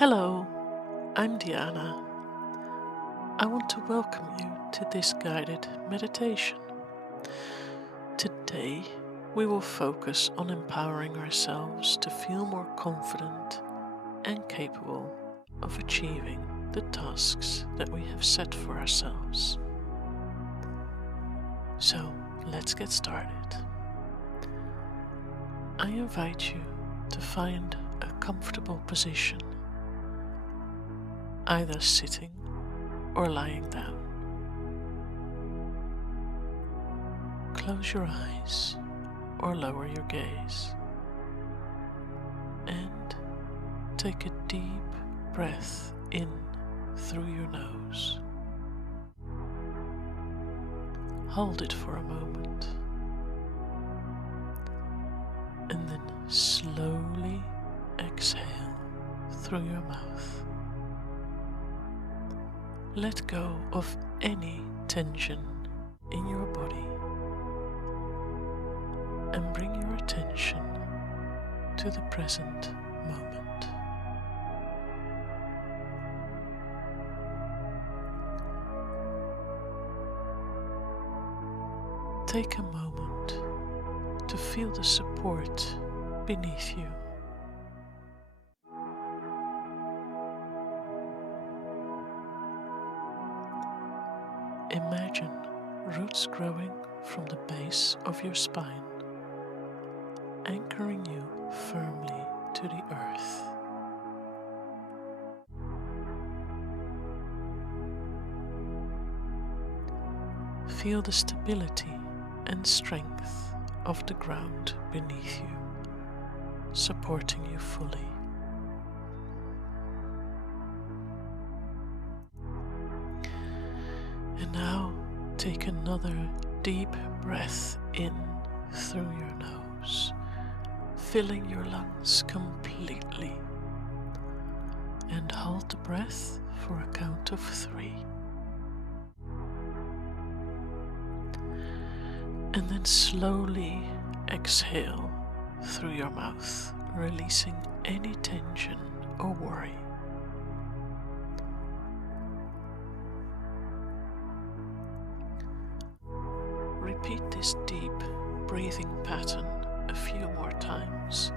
Hello, I'm Diana. I want to welcome you to this guided meditation. Today, we will focus on empowering ourselves to feel more confident and capable of achieving the tasks that we have set for ourselves. So, let's get started. I invite you to find a comfortable position, either sitting or lying down. Close your eyes or lower your gaze and take a deep breath in through your nose. Hold it for a moment and then slowly exhale through your mouth. Let go of any tension in your body and bring your attention to the present moment. Take a moment to feel the support beneath you. Imagine roots growing from the base of your spine, anchoring you firmly to the earth. Feel the stability and strength of the ground beneath you, supporting you fully. And now take another deep breath in through your nose, filling your lungs completely. And hold the breath for a count of 3. And then slowly exhale through your mouth, releasing any tension or worry. Repeat this deep breathing pattern a few more times,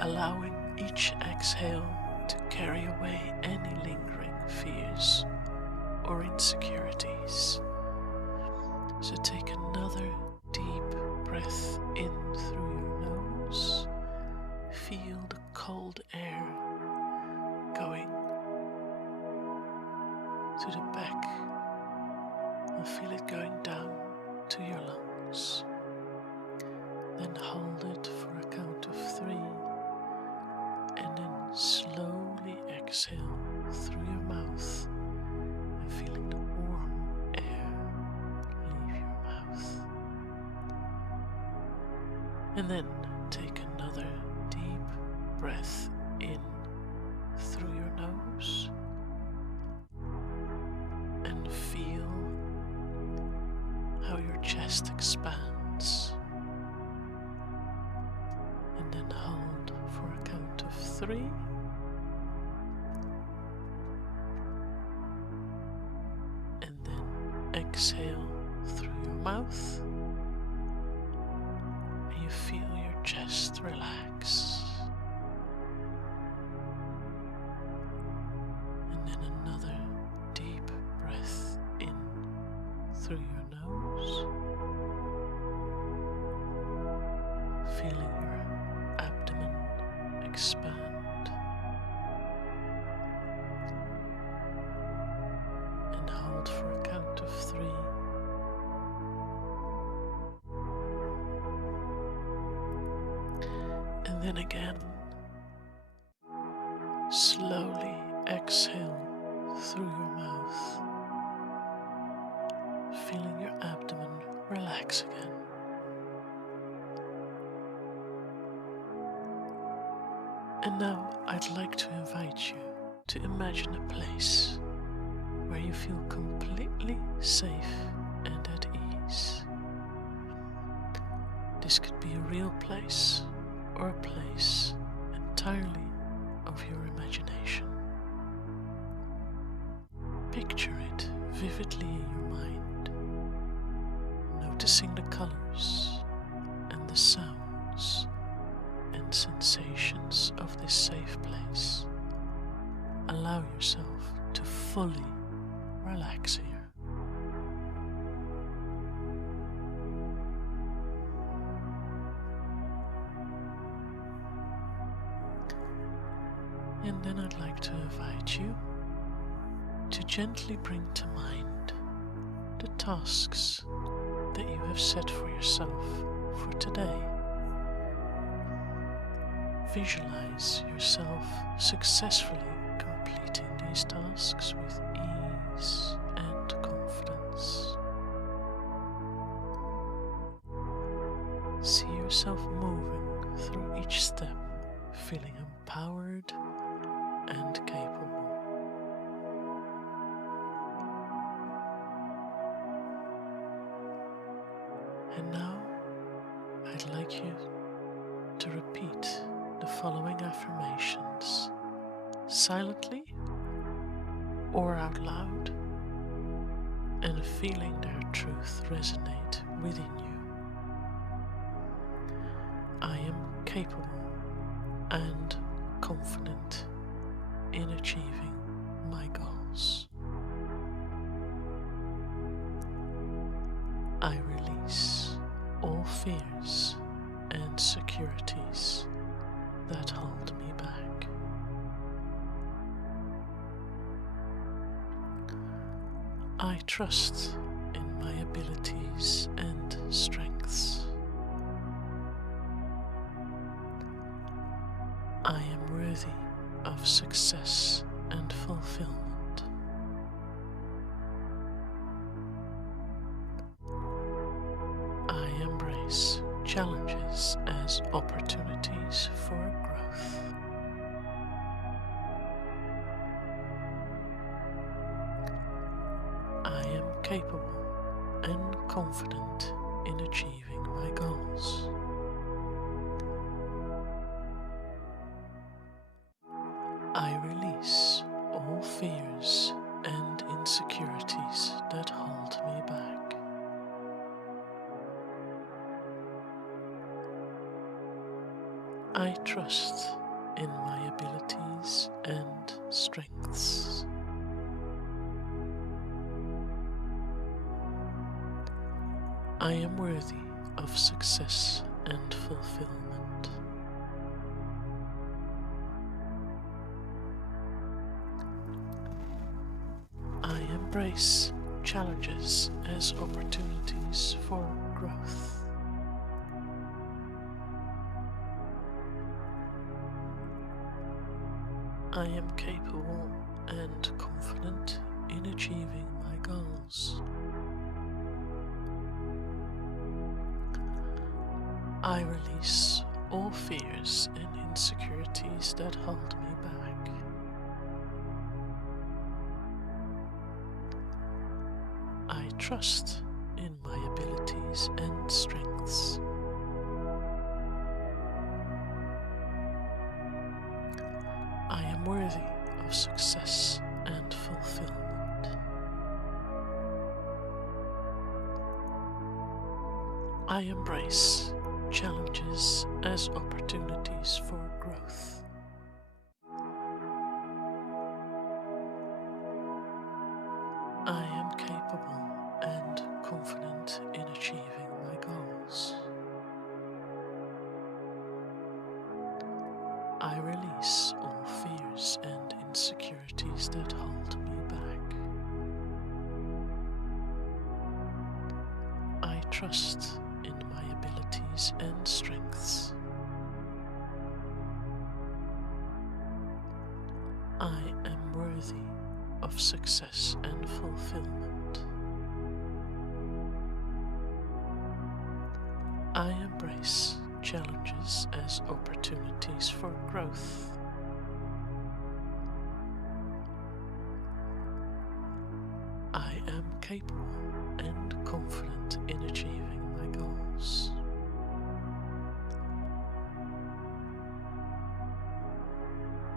allowing each exhale to carry away any lingering fears or insecurities. So take another deep breath in through your nose. Feel the cold air going to the back and feel it going down to your lungs. Then hold it for a count of 3 and then slowly exhale through your mouth and feeling the warm air leave your mouth. And then take another deep breath in through your nose and feel how your chest expands. And then hold for a count of 3 and then exhale through your mouth and you feel your chest relax. And then another deep breath in through your nose, feeling your abdomen expand. And hold for a count of 3. And then again, slowly exhale through your mouth, feeling your abdomen relax again. And now I'd like to invite you to imagine a place where you feel completely safe and at ease. This could be a real place or a place entirely of your imagination. Picture it vividly in your mind, noticing the colors and the sounds and sensations of this safe place. Allow yourself to fully relax here. And then I'd like to invite you to gently bring to mind the tasks that you have set for yourself for today. Visualize yourself successfully completing these tasks with ease and confidence. See yourself moving through each step, feeling empowered and capable. And now I'd like you to repeat the following affirmations silently or out loud, and feeling their truth resonate within you. I am capable and confident in achieving my goals. I release all fears and insecurities that hold me back. I trust in my abilities and strengths. I am worthy of success and fulfillment. I embrace challenges as opportunities for growth. I am capable and confident in achieving my goals. I release all fears and insecurities that hold me back. I trust in my abilities and strengths. I am worthy of success and fulfillment. I embrace challenges as opportunities for growth. I am capable and confident in achieving my goals. I release all fears and insecurities that hold me back. I trust in my abilities and strengths. I am worthy of success and fulfillment. I embrace challenges as opportunities for growth. I am capable and confident in achieving my goals. I release all fears and insecurities that hold me back. I trust in my abilities and strengths. I am worthy of success and fulfillment. I embrace challenges as opportunities for growth. I am capable and confident in achieving my goals.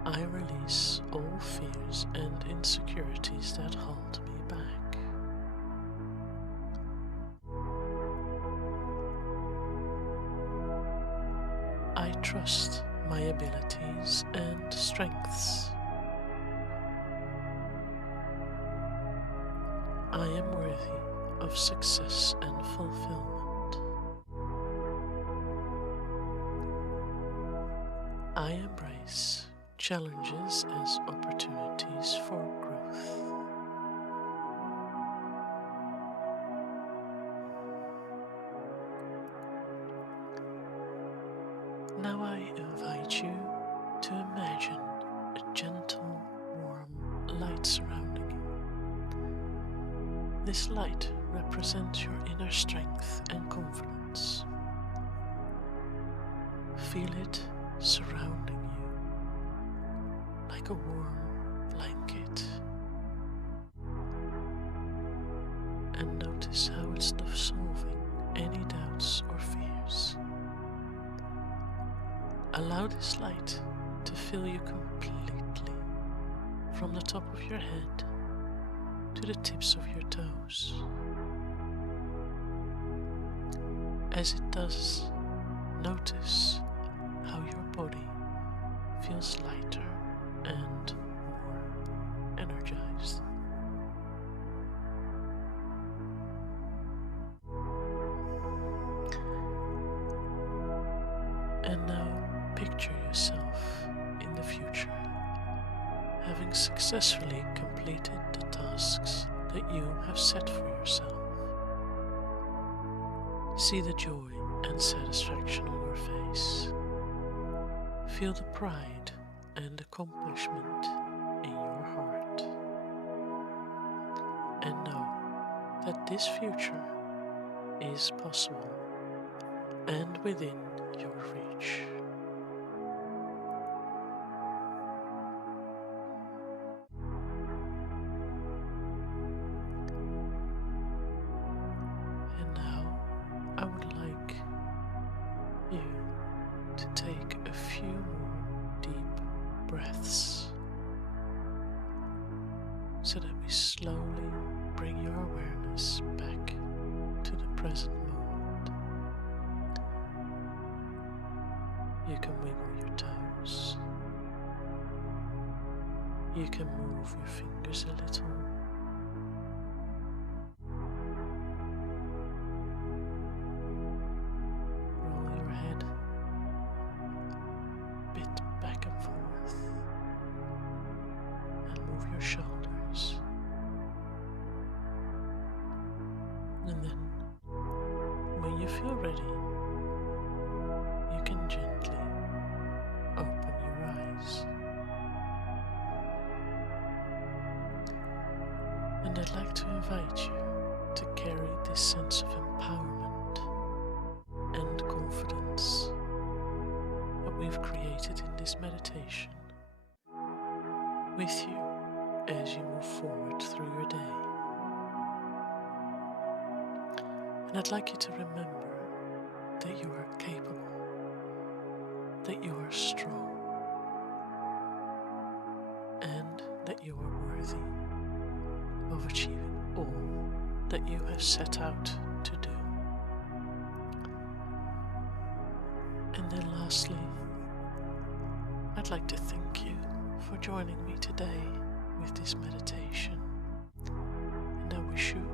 I release all fears and insecurities that hold me back. I trust my abilities and strengths. I am worthy of success and fulfillment. I embrace challenges as opportunities for growth. Now I invite you to imagine a gentle, warm light surrounding you. This light represents your inner strength and confidence. Feel it surrounding you like a warm blanket, and notice how it's dissolving any doubts or fears. Allow this light to fill you completely from the top of your head to the tips of your toes. As it does, notice how your body feels lighter and more energized. And now picture yourself in the future, having successfully completed the tasks that you have set for yourself. See the joy and satisfaction on your face. Feel the pride and accomplishment in your heart. And know that this future is possible and within your reach. And now I would like you to take a few more deep breaths so that we slowly bring your awareness back to the present moment. You can wiggle your toes. You can move your fingers a little. Roll your head a bit back and forth, and move your shoulders. And then, when you feel ready, you can gently open your eyes. And I'd like to invite you to carry this sense of empowerment and confidence that we've created in this meditation with you as you move forward through your day. And I'd like you to remember that you are capable, that you are strong, and that you are worthy of achieving all that you have set out to do. And then lastly, I'd like to thank you for joining me today with this meditation, and I wish you